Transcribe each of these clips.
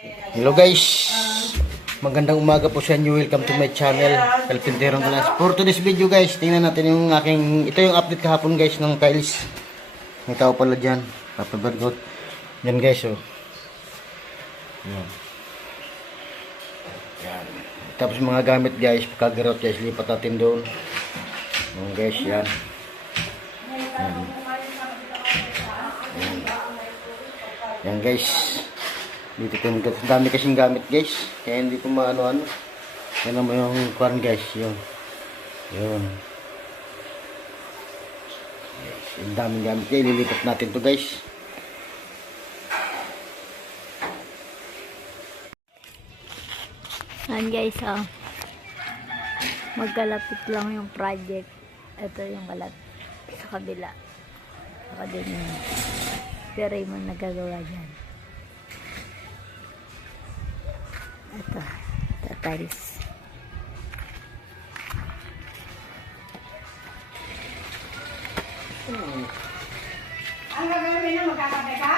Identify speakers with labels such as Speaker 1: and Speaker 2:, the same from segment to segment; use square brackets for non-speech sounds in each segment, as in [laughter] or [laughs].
Speaker 1: Hello guys. Magandang umaga po sa inyo. Welcome to my channel. Kalpinterong Galas. For today's video guys, tingnan natin yung aking ito yung update kahapon guys ng tiles. May tao pala diyan. Papa Bergot. Yan guys oh. Yan. Yan. Tapos mga gamit guys, pagkagarot guys, lipat natin doon. Yan guys. Yan. Yan. Yan guys. Dito ang dami kasing gamit guys. Kaya hindi ko maano ano. Yan naman yung kwan guys. Yun. Yun. Yes, Ang daming gamit kaya ililipat natin to guys.
Speaker 2: Ayan guys, oh. Magkalapit lang yung project. Ito yung kalat sa kabila. Saka din yung pero yung nagagawa dyan. Ito, ito tiles.
Speaker 3: Ang gagawin na magkakape ka?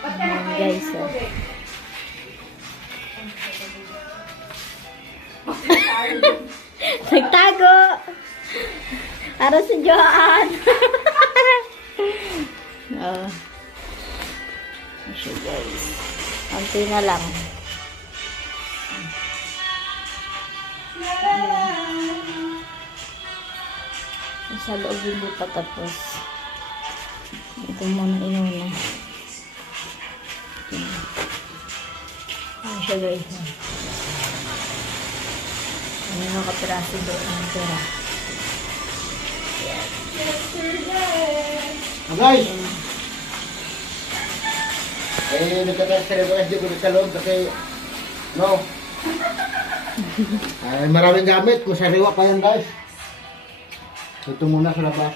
Speaker 3: Ba't ka
Speaker 2: guys,
Speaker 3: ng
Speaker 2: oh.
Speaker 3: tubig? [laughs]
Speaker 2: Nagtago! Para sa Joan! [laughs] oh. Siya guys. Konti na lang. Sa loob hindi pa tapos. Ito muna inuna. Ayan siya guys. Ano yung kapiraso doon ang pera.
Speaker 1: Ah, guys! Eh, nagkakasari ko SD ko sa loob kasi no. Ay, maraming gamit. Kung sariwa pa yan guys. Ito muna sa labas.